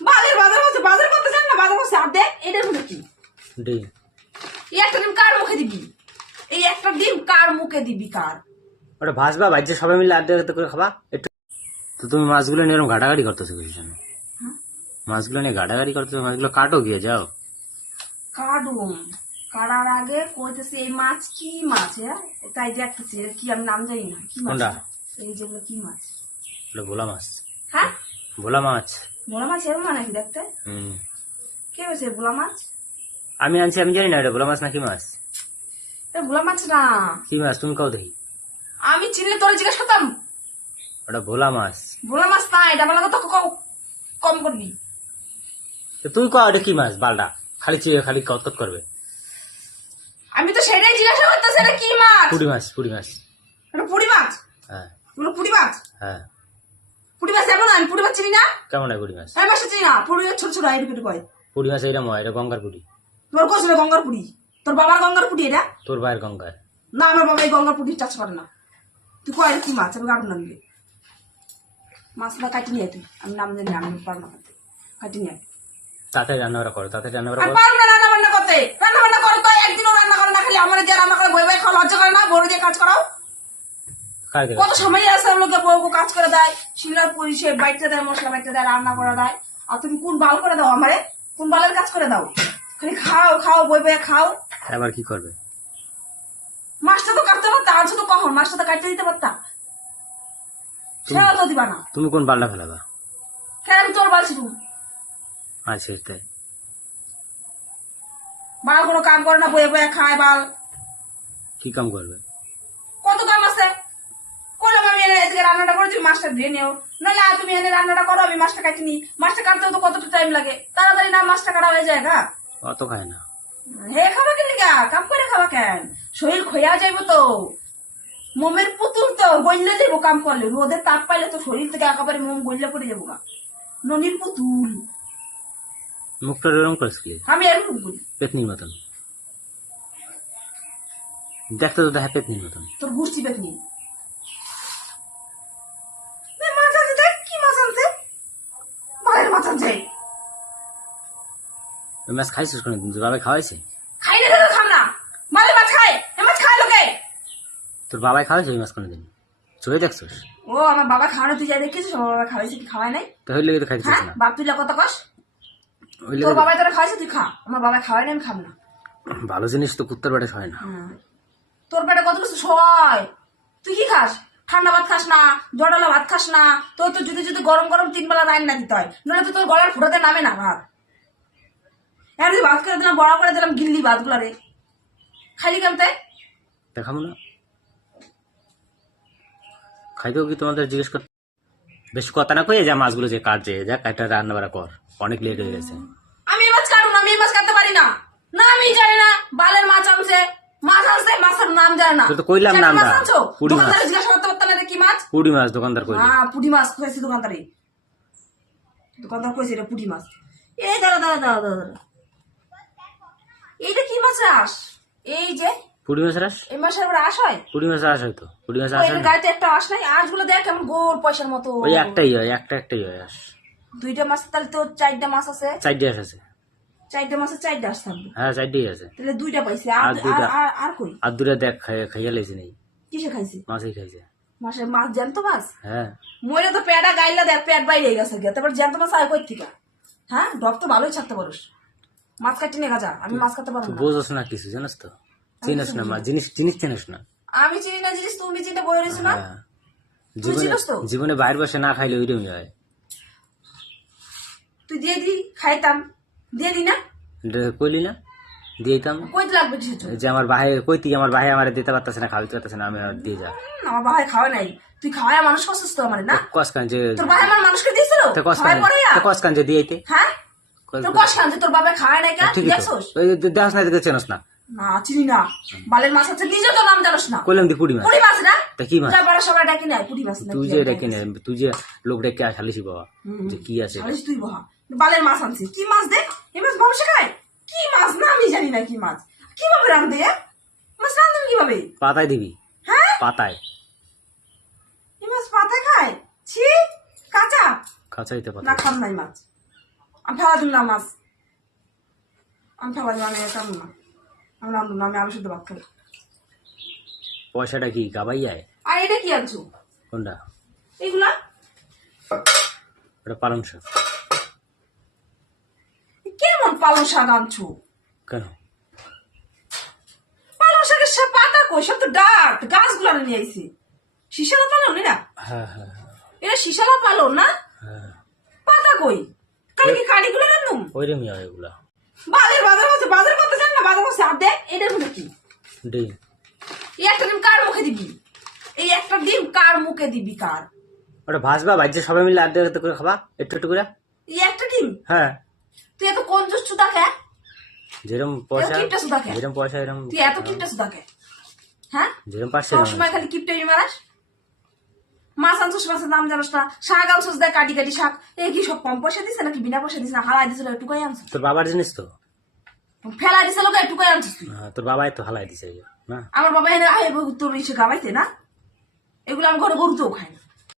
বাজার বাজার হচ্ছে বাজার করতে জান না বাজার হচ্ছে। আর দেখ এটার মধ্যে কি? ডিম। এই একটা ডিম কার মুখে দিবি? এই একটা ডিম কার মুখে দিবি কার? ওটা ভাসবা ভাইজে সবাই মিলে আড্ডা করে খাবা একটু তো তুমি মাছগুলো নিয়ে এরকম ঘাটাঘাটি করতেছো কিছু জন্য? হ্যাঁ? মাছগুলো নিয়ে ঘাটাঘাটি করতেছো মাছগুলো কাটো গিয়ে যাও। কাটুম কাটার আগে কইতেছে এই মাছ কি মাছ হ্যাঁ? তাই দেখতেছি কি আমি নাম জানি না। কি মাছ? এই যেগুলো কি মাছ? ভোলা মাছ। হ্যাঁ? ভোলা মাছ। ভোলা মাছ এরকম নাকি দেখতে? হুম। কে হয়েছে ভোলা মাছ? আমি আনছি আমি জানি না এটা ভোলা মাছ না কি মাছ। এটা ভোলা মাছ না। কি মাছ? তুমি কাও দেখি। আমি চিনলে তোরে জিজ্ঞেস করতাম। ওটা ভোলা মাছ। ভোলা মাছ না এটা আমার কথা ক- কম করবি। তো তুই কও এটা কি মাছ বালটা খালি চেয়ে খালি কত করবে। আমি তো সেটাই জিজ্ঞাসা করতেছি এটা কি মাছ? পুরি মাছ পুরি মাছ। এটা পুরি মাছ? হ্যাঁ। পুরি মাছ? হ্যাঁ। পুরি মাছ এমন? আমি মাছ চিনি না। কেমন হয় মাছ আমি চিনি না। মাছ ছোট ছোট পেটে কয় পুরি মাছ এইরকম হয় এটা গঙ্গার পুরি তোর ছিল গঙ্গার পুরি তোর বাবার গঙ্গার পুরি এটা? তোর ভাইয়ের গঙ্গার। না আমার বাবা এই গঙ্গার পুরি চাষ করে না। তুই কয় কি মাছ? আমি কাটুন মাছটা কাটি নিয়ে তুই। আমি নাম জানি না, আমি পারব না কাটি নিয়ে। তাতে রান্না করো তাতে রান্না আমি করো। পারব না রান্না বান্না করতে। রান্না বান্না করো তো একদিনও রান্না করে না খালি আমার যে রান্না করে বই বই খাওয়া লজ্জা করে না বড় দিয়ে কাজ করাও। কত সময় আছে লোকে কাজ করে দেয়? শিলার পুরি সে দেয় মশলা দেয় রান্না করে দেয়। আর তুমি কোন বাল করে দাও আমারে? কোন বালের কাজ করে দাও? খালি খাও খাও বই বই খাও। এবার কি করবে? মাছটা তো কাটতে আর শুধু কখন? মাছটা তো কাটতে দিতে সেটা তো দিবা না। তুমি কোন বালটা ফেলাবা? কেন আমি তোর বাল ছিলুম আচ্ছা তাই বাল কোনো কাম করে না বয়ে বয়ে খায় বাল। কি কাম করবে? আমি রান্নাটা করে তুমি মাছটা ধুয়ে নেও। নাহলে তুমি এনে রান্নাটা করো আমি মাছটা কাটি নি মাছটা কাটতেও তো কতটা টাইম লাগে? তাড়াতাড়ি না মাছটা কাটা হয়ে যায় না অত খায় না। হে খাবা কেন লিগা কাম করে খাবা কেন? শরীর খয়া যাইব তো। মোমের পুতুল তো গইলে যাব কাম করলে। রোদের তাপ পাইলে তো শরীর থেকে একেবারে মোম গইলে পড়ে যাব গা। ননির পুতুল। মুখটা এরকম করিস কি? আমি এরকম করি। পেতনির মতন। দেখতে তো দেখা পেতনির মতন। তোর গোষ্ঠী পেটনি ওই মাছ খাইছিস কোনো দিন তোর বাবা খাওয়াইছে? খাই না দেখো খাম না? বাড়ির মাছ খায় এ মাছ খায় লোকে। তোর বাবাই খাওয়াইছে ওই মাছ কোনো দিন চলে দেখছিস? ও আমার বাবা খাওয়ানো তুই যাই দেখিস আমার বাবা খাওয়াইছে কি খাওয়াই নাই? তো হইলে তো খাইছিস হ্যাঁ না। বাপ তুই কত কস। হইলে তোর বাবা তোরা খাওয়াইছে তুই খা। আমার বাবা খাওয়াই না আমি খাম না। ভালো জিনিস তো কুত্তার পেটে খায় না। তোর পেটে কত কিছু সয় তুই কি খাস? ঠান্ডা ভাত খাস না জড়ালা ভাত খাস না তোর তো যদি যদি গরম গরম তিন বেলা রাইন না দিতে হয়। নাহলে তো তোর গলার ফুটাতে নামে না ভাত। যদি ভাত করে দিলাম বড়া করে দিলাম গিল্লি ভাত রে। খালি কেমতে দেখাবো না। খাইতেও কি তোমাদের জিজ্ঞেস কর বেশি কথা না কয়ে যা মাছগুলো যে কাটছে। যা কাটা রান্না বাড়া কর। অনেক লেট হয়ে গেছে। আমি এই মাছ কাটুন আমি এই মাছ কাটতে পারি না। না আমি জানি না বালের মাছ আনছে। মাছ আনছে মাছের নাম জানে না। তো কইলাম নামটা। মাছ পুঁটি মাছ। জিজ্ঞাসা করতে পারতাম না কি মাছ? পুরি মাছ দোকানদার কইলে। হ্যাঁ পুঁটি মাছ খুঁজেছি দোকানদারে। দোকানদার কইছে এটা পুঁটি মাছ। এই দাঁড়া দাঁড়া দাঁড়া দাঁড়া। মাছ এই যে এই আস হয়? হয়তো। গাড়িতে একটা আস নাই। আঁশগুলো দেখ কেমন গোল পয়সার মতো। ওই একটাই হয় একটা একটাই হয় আস। দুইটা মাছ তাহলে তো চারটা মাছ আছে? চারটে আস আছে। চারটা মাছের চারটা আস থাকবে। হ্যাঁ চারটেই আছে। তাহলে দুইটা পাইছে। আর আর দুইটা। আর- আর- আর কই? আর দূরে দেখ খাইয়া খাইয়া লেছে নেই। কিসে খাইছে? মাছই খাইছে। মাছ জ্যান্ত মাছ? হ্যাঁ। মরে তো পেটা গাইলা দেখ পেট বাইরে গেছে গিয়ে। তারপর জ্যান্ত মাছ কই থেকে? হ্যাঁ তো ভালোই ছাড়তে পারোস। মাছ কাটি নিয়ে গাজা আমি মাছ কাটতে পারব না। বোঝস না কিছু জানিস তো? চিনিস না মাছ জিনিস জিনিস চিনিস না? আমি চিনি না জিনিস তুমি চিনে বই রয়েছো না? হ্যাঁ। জীবনে জীবনে বাইরে বসে না খাইলে ওইরকমই হয়। তুই দিয়ে দি খাইতাম। দিয়ে দি না? কইলি না? দিয়ে দিতাম কইতে লাগবে যে আমার ভাই কইতি আমার ভাই আমার দিতে পারতেছে না খাওয়াইতে পারতেছে না আমি আর দিয়ে যা। আমার বাহায় খাওয়া নাই। তুই খাওয়ায় মানুষ তো আমার না? কসকান যে তোর বাবা আমার মানুষকে দিয়েছিল? তো তো কসকান যে হ্যাঁ? তোর কসকান যে তোর বাবা খাওয়ায় নাই কেন? ঠিকই তো দেখছোস? ওই যে দেখাস না দেখে চেনস না? না চিনি না। বালের মাছ আছে নিজে তো নাম জানোস না। কইলাম দি পুরি মাছ। পুরি মাছ না? তা কি মাছ? বড় সবাই ডাকি নাই পুরি মাছ না তুই যে ডাকি কিনে তুই যে লোক ডেকে খালিছি বাবা যে কি আছে খালিস তুই বহা। বালের মাছ আনছিস। কি মাছ দে এই মাছ মানুষে খায় কি মাছ না আমি জানি না কি মাছ। কীভাবে রান্ধে? মাছ রান্ধেন কীভাবে? পাতায় দিবি। হ্যাঁ? পাতায়। এই মাছ পাতা খায়? ছি কাঁচা। খাঁচাইতে না পাতা খাম নাই মাছ। আমি ফেলা না মাছ আমি ফেলা দিন আমি কারণ না। আমি রান্ধুন না আমি আলু শুদ্ধ ভাত খাই পয়সাটা কি কাবাই যায় আর এটা কি আনছো? কোনটা? এগুলা? ওটা পালং শাক। কেমন পালং শাক আনছো? কেন? পালং শাকের সব পাতা কই? সব তো ডাক। গাছগুলো নিয়ে আইছি। শিশালা পালন এরা হ্যাঁ হ্যাঁ এরা শিশালা পালন না? হ্যাঁ। পাতা কই? কি কাটিগুলো রান্ধুম ওইরকমই হয় এগুলা। বাজার বাজার হচ্ছে বাজার করতে চান না বাজার করছে আর দেখ এটার মধ্যে কি? ডিম। এই একটা ডিম কার মুখে দিবি? এই একটা ডিম কার মুখে দিবি কার? ওটা ভাজবা বাজছে সবাই মিলে আড্ডা করে খাবা একটু একটু করে। এই একটা ডিম? হ্যাঁ। তুই এত কঞ্জুস চুদা কে? যেরকম পয়সা কিপটা যেরকম পয়সা এরকম তুই এত কিপটা সুদা কে? হ্যাঁ? যেরকম পারছে সব সময় খালি কিপটামি মারাস? মাছ আনছিস মাছের দাম জানাস না? শাক আনছস দেখ কাটি কাটি শাক। এ কি সব কম পয়সা দিছে নাকি বিনা পয়সা দিছে না? হালাই দিছিল টুকাই আনছস। তোর বাবার জিনিস তো? ফেলা দিছে লোক টুকাই আনছিস তুই। হ্যাঁ, তোর বাবাই তো হালাই দিছে না? আমার বাবা এনে আয় তোর দিছে গাবাইতে না? এগুলো আমি ঘরে গরুতেও খাই না।